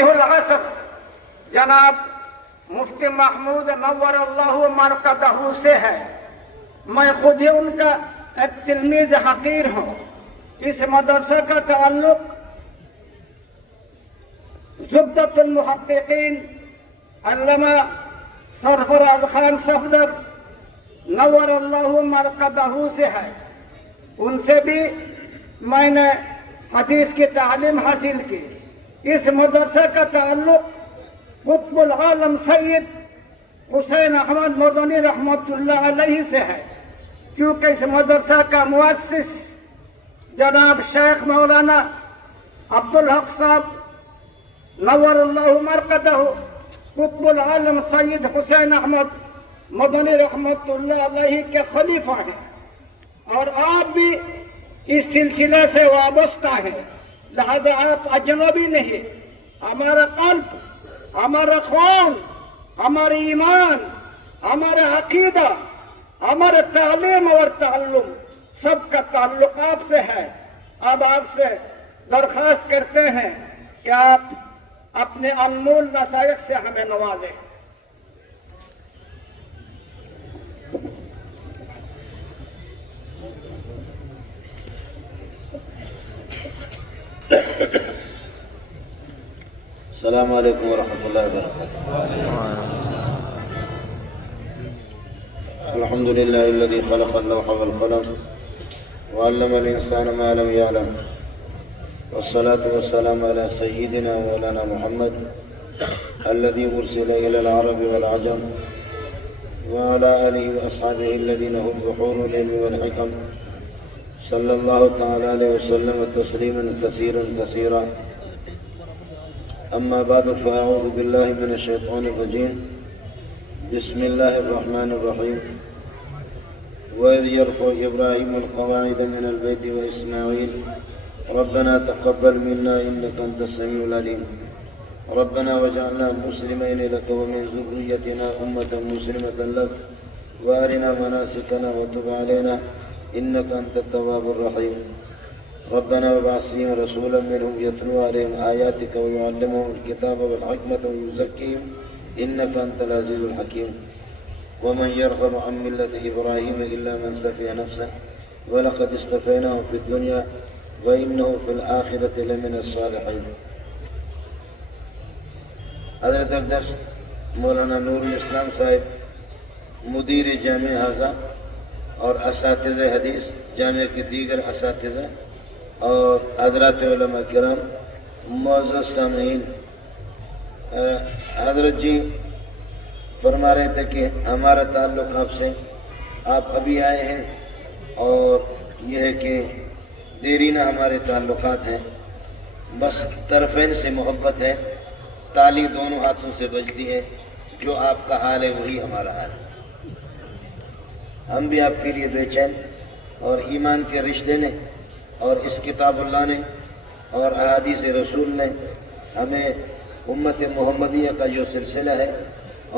العصر جناب مفتی محمود نور اللہ مرقدہ سے ہے. میں خود ہی ان کا ایک تلمیذ حقیر ہوں. اس مدرسہ کا تعلق زبدۃ المحققین علامہ سرفراز خان صفدر نور اللہ مرقدہ سے ہے. ان سے بھی میں نے حدیث کی تعلیم حاصل کی. اس مدرسہ کا تعلق قطب العالم سید حسین احمد مدنی رحمۃ اللہ علیہ سے ہے. چونکہ اس مدرسہ کا مؤسس جناب شیخ مولانا عبدالحق صاحب نور اللہ مرقدہ قطب العالم سید حسین احمد مدنی رحمۃ اللہ علیہ کے خلیفہ ہیں اور آپ بھی اس سلسلے سے وابستہ ہیں. لہذا آپ اجنبی نہیں. ہمارا قلب، ہمارا خون، ہمارا ایمان، ہمارا عقیدہ، ہمارا تعلیم اور تعلم سب کا تعلق آپ سے ہے. اب آپ سے درخواست کرتے ہیں کہ آپ اپنے انمول نصائح سے ہمیں نوازیں. السلام علیکم ورحمۃ اللہ وبرکاتہ. الحمد للہ الذي خلق اللوح والقلم وعلم الانسان ما لم يعلم والصلاة والسلام على سيدنا مولانا محمد الذي ارسل الى العرب والعجم وعلى آله واصحابه الذين هم بحور العلم والحكم صلى الله تعالى عليه وسلم تسليما كثيرا كثيرا. أما بعد فأعوذ بالله من الشيطان الرجيم. بسم الله الرحمن الرحيم. وإذ يرفع إبراهيم القواعد من البيت وإسماعيل ربنا تقبل منا إنك أنت السميع العليم. ربنا واجعلنا مسلمين لك ومن ذريتنا أمة مسلمة لك وأرنا مناسكنا وتب علينا إنك أنت التواب الرحيم. ربنا وابعث فيهم رسولا منهم يتلو عليهم آياتك ويعلمهم الكتاب والحكمة ويزكيهم إنك أنت العزيز الحكيم. ومن يرغب عن ملة إبراهيم إلا من سفه نفسه ولقد اصطفيناه في الدنيا وإنه في الآخرة لمن الصالحين. حضرت اقدس مولانا نور الاسلام صاحب مدیر جامع حاضہ اور اساتذہ حدیث جامعہ کے دیگر اساتذہ اور حضرات علماء کرام، معزز سامعین، حضرت جی فرما رہے تھے کہ ہمارا تعلق آپ سے، آپ ابھی آئے ہیں اور یہ ہے کہ دیرینہ ہمارے تعلقات ہیں. بس طرفین سے محبت ہے، تالی دونوں ہاتھوں سے بجتی ہے. جو آپ کا حال ہے وہی ہمارا حال ہے. ہم بھی آپ کے لیے بے چین، اور ایمان کے رشتے نے اور اس کتاب اللہ نے اور احادیث رسول نے ہمیں امت محمدیہ کا جو سلسلہ ہے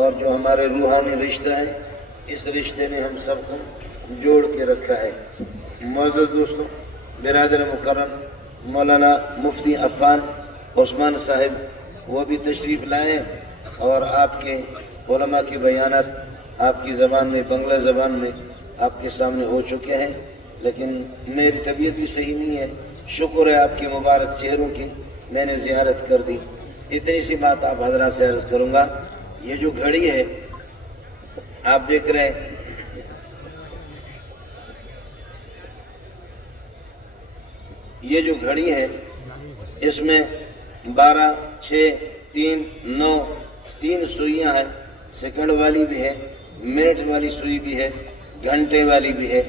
اور جو ہمارے روحانی رشتہ ہے، اس رشتے نے ہم سب کو جوڑ کے رکھا ہے. معزز دوستوں، برادر مکرم مولانا مفتی عفان عثمان صاحب وہ بھی تشریف لائے اور آپ کے علماء کے بیانات آپ کی زبان میں، بنگلہ زبان میں آپ کے سامنے ہو چکے ہیں. لیکن میری طبیعت بھی صحیح نہیں ہے. شکر ہے آپ کے مبارک چہروں کی میں نے زیارت کر دی. اتنی سی بات آپ حضرات سے عرض کروں گا. یہ جو گھڑی ہے آپ دیکھ رہے ہیں، یہ جو گھڑی ہے اس میں 12، 6، 3، 9 3 سوئیاں ہیں. سیکنڈ والی بھی ہے، منٹ والی سوئی بھی ہے، گھنٹے والی بھی ہے.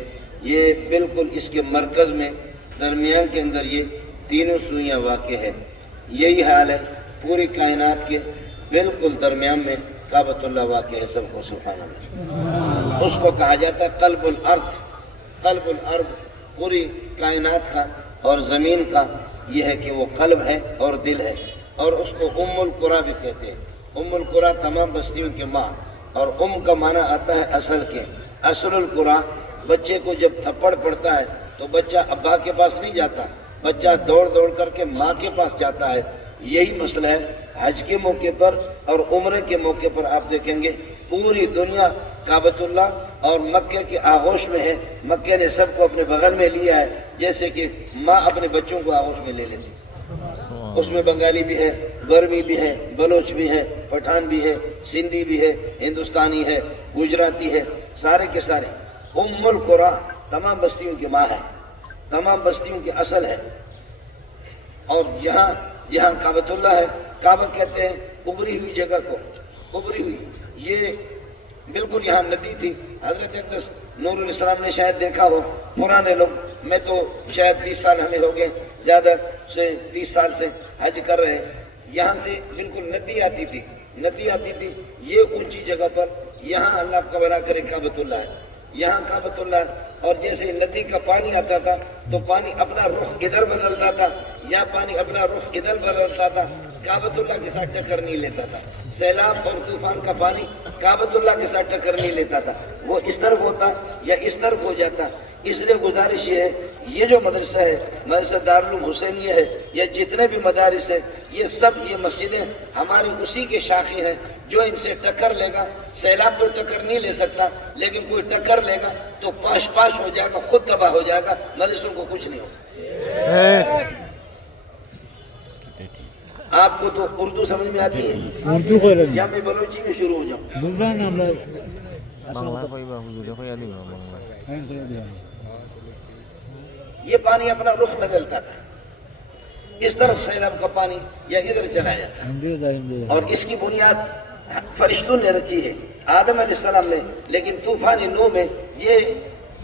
یہ بالکل اس کے مرکز میں درمیان کے اندر یہ تینوں سوئیاں واقع ہے. یہی حال ہے پوری کائنات کے بالکل درمیان میں کعبۃ اللہ واقع ہے. سب کو سبحان اللہ. اس کو کہا جاتا ہے قلب الارض. قلب الارض پوری کائنات کا اور زمین کا یہ ہے کہ وہ قلب ہے اور دل ہے. اور اس کو ام القریٰ بھی کہتے ہیں. ام القریٰ تمام بستیوں کے ماں، اور کا معنی آتا ہے اصل کے. اصل القریٰ بچے کو جب تھپڑ پڑتا ہے تو بچہ ابا کے پاس نہیں جاتا، بچہ دوڑ دوڑ کر کے ماں کے پاس جاتا ہے. یہی مسئلہ ہے حج کے موقع پر اور عمرے کے موقع پر. آپ دیکھیں گے پوری دنیا کعبۃ اللہ اور مکہ کے آغوش میں ہے. مکہ نے سب کو اپنے بغل میں لیا ہے جیسے کہ ماں اپنے بچوں کو آغوش میں لے لیتی. اس میں بنگالی بھی ہے، برمی بھی ہے، بلوچ بھی ہے، پٹھان بھی ہے، سندھی بھی ہے، ہندوستانی ہے، گجراتی ہے، سارے کے سارے. ام القری تمام بستیوں کی ماں ہے، تمام بستیوں کی اصل ہے. اور جہاں کعبۃ اللہ ہے، کعبہ کہتے ہیں ابری ہوئی جگہ کو، ابری ہوئی. یہ بالکل یہاں ندی تھی. حضرت اقدس نور الاسلام نے شاید دیکھا ہو، پرانے لوگ، میں تو شاید 30 سال ہمیں ہو گئے، زیادہ سے 30 سال سے حج کر رہے ہیں. یہاں سے بالکل ندی آتی تھی، ندی آتی تھی. یہ اونچی جگہ پر یہاں اللہ کا بنا کرے کعبۃ اللہ ہے، یہاں کعبۃ اللہ ہے. اور جیسے ندی کا پانی آتا تھا تو پانی اپنا رخ ادھر بدلتا تھا، یا پانی اپنا رخ ادھر بدلتا تھا، کعبۃ اللہ کے ساتھ ٹکر نہیں لیتا تھا. سیلاب اور طوفان کا پانی کعبۃ اللہ کے ساتھ ٹکر نہیں لیتا تھا، وہ اس طرف ہوتا یا اس طرف ہو جاتا. اس لیے گزارش یہ ہے، یہ جو مدرسہ ہے، مدرسہ دارالعلوم حسینیہ ہے، یا جتنے بھی مدارس ہیں، یہ سب یہ مسجدیں ہماری اسی کے شاخے ہیں. جو ان سے ٹکر لے گا، سیلاب تو ٹکر نہیں لے سکتا، لیکن کوئی ٹکر لے گا تو پاش پاش ہو جائے گا، خود تباہ ہو جائے گا، مدرسوں کو کچھ نہیں ہوگا. آپ کو تو اردو سمجھ میں آتی ہے؟ اردو کو یا میں بلوچی میں شروع ہو جاؤں؟ دوسرا نام یہ پانی اپنا رخ بدلتا تھا، اس طرف سیلاب کا پانی یا ادھر چلا جاتا. اور اس کی بنیاد فرشتوں نے رکھی ہے، آدم علیہ السلام نے. لیکن طوفان نوح میں یہ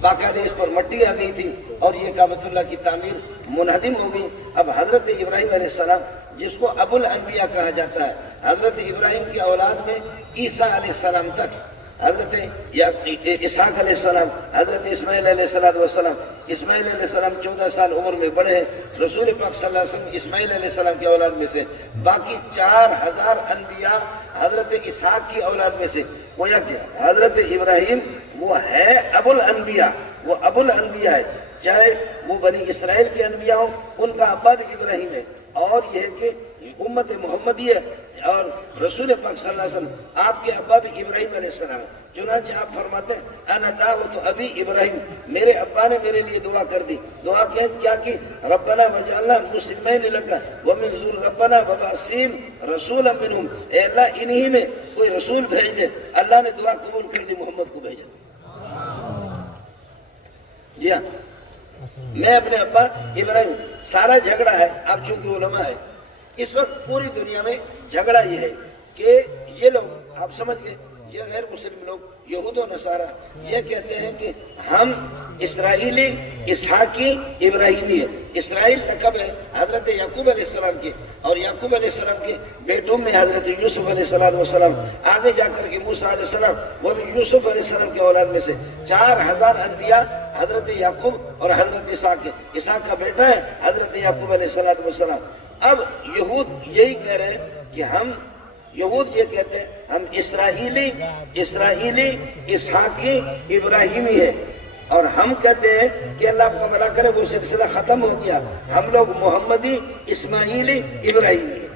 باقاعدہ اس پر مٹی آ گئی تھی اور یہ کعبۃ اللہ کی تعمیر منہدم ہو گئی. اب حضرت ابراہیم علیہ السلام، جس کو ابو الانبیاء کہا جاتا ہے، حضرت ابراہیم کی اولاد میں عیسیٰ علیہ السلام تک، حضرت اسحاق علیہ السلام، حضرت اسماعیل علیہ السلام. اسماعیل علیہ السلام 14 سال عمر میں بڑے ہیں. رسول پاک صلی اللہ علیہ وسلم اسماعیل علیہ السلام کی اولاد میں سے. باقی 4000 انبیاء حضرت اسحاق کی اولاد میں سے. گویا کہ حضرت ابراہیم وہ ہے ابو الانبیاء، وہ ابو الانبیاء ہے. چاہے وہ بنی اسرائیل کے انبیاء ہوں، ان کا ابا بھی ابراہیم ہے. اور یہ ہے کہ امت محمدی ہے اور رسول پاک صلی اللہ علیہ وسلم آپ کے ابا بھی ابراہیم علیہ السلام. چنانچہ آپ فرماتے ہیں انا دعوت ابی ابراہیم، میرے ابا نے میرے لیے دعا کر دی. دعا کیا کی؟ ربنا وجعلنا مسلمین لک ومن ذربنا وبعث فیہم رسولا منہم. اے اللہ انہی میں کوئی رسول بھیج دے. اللہ نے دعا قبول کر دی، محمد کو بھیجا. جی ہاں، میں اپنے ابا ابراہیم. سارا جھگڑا ہے، اب چونکہ علماء ہے اس وقت پوری دنیا میں جھگڑا یہ ہے کہ یہ لوگ، آپ سمجھ گئے، یہ غیر مسلم لوگ یہود و نصارہ یہ کہتے ہیں کہ ہم اسرائیلی اسحاقی ابراہیمی ہے. اسرائیل لقب ہے حضرت یعقوب علیہ السلام کے، اور یعقوب علیہ السلام کے بیٹوں میں حضرت یوسف علیہ السلام، آگے جا کر کے موسیٰ علیہ السلام، وہ بھی یوسف علیہ السلام کے اولاد میں سے. 4000 انبیاء حضرت یعقوب اور حضرت اسحاق کے. اسحاق کا بیٹا ہے حضرت یعقوب علیہ السلام. اب یہود یہی کہہ رہے ہیں کہ ہم، یہود یہ کہتے ہیں ہم اسرائیلی اسحاقی ابراہیمی ہے، اور ہم کہتے ہیں کہ اللہ کو بھلا کرے وہ سلسلہ ختم ہو گیا، ہم لوگ محمدی اسماعیلی ابراہیمی ہے.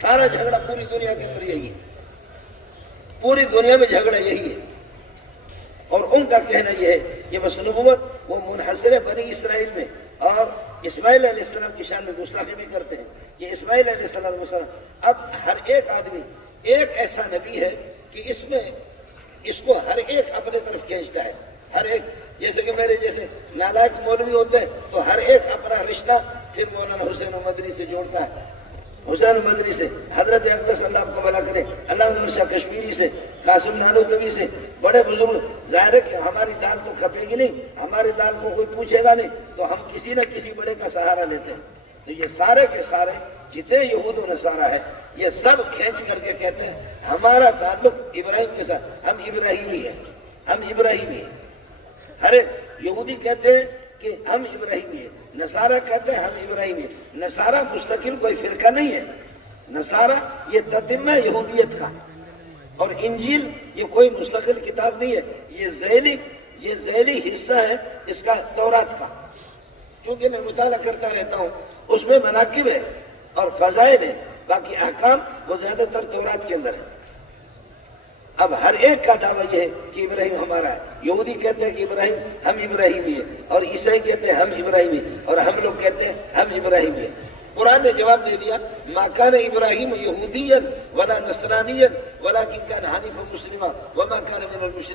سارا جھگڑا پوری دنیا کے اندر یہی ہے، پوری دنیا میں جھگڑا یہی ہے. اور ان کا کہنا یہ ہے کہ بس نبوت وہ منحصر ہے بنی اسرائیل میں، اور اسماعیل علیہ السلام کی شان میں گستاخی بھی کرتے ہیں کہ اسماعیل علیہ السلام. اب ہر ایک آدمی ایک ایسا نبی ہے کہ اس کو ہر ایک اپنے طرف کھینچتا ہے. ہر ایک، جیسے کہ میرے جیسے نالائق مولوی ہوتے ہیں تو ہر ایک اپنا رشتہ پھر مولانا حسین مدنی سے جوڑتا ہے، حسین مدنی سے، حضرت اقدس اللہ کو بھلا کرے علامہ شاہ کشمیری سے، قاسم نانوتوی سے، بڑے بزرگ. ظاہر ہے کہ ہماری دال تو کھپے گی نہیں، ہماری دال کو کوئی پوچھے گا نہیں، تو ہم کسی نہ کسی بڑے کا سہارا لیتے ہیں. تو یہ سارے کے سارے جتنے یہود و نصارہ ہے یہ سب کھینچ کر کے کہتے ہیں ہمارا تعلق ابراہیم کے ساتھ، ہم ابراہیمی ہیں، ہم ابراہیمی ہیں. ہر یہودی کہتے ہیں کہ ہم ابراہیمی ہیں، نصارہ کہتے ہیں ہم ابراہیمی ہیں. نصارہ مستقل کوئی فرقہ نہیں ہے، نصارہ یہ تتمہ یہودیت کا، اور انجیل یہ کوئی مستقل کتاب نہیں ہے، یہ ذیلی حصہ ہے اس کا تورات کا. چونکہ میں مطالعہ کرتا رہتا ہوں، اس میں مناقب ہے، اور فضائل ہیں، باقی احکام وہ زیادہ تر تورات کے اندر ہے۔ اب ہر ایک کا دعویٰ یہ ہے کہ ابراہیم ہمارا ہے۔ یہودی کہتے ہیں کہ ابراہیم ہم ابراہیمی ہیں، اور عیسائی کہتے ہیں ہم ابراہیمی، اور ہم لوگ کہتے ہیں ہم ابراہیمی ہیں۔ قرآن نے جواب دے دیا، ما کان ابراہیم یہودیا ولا نصرانیا ولکن کان حنیفا مسلما وما کان من المشرکین۔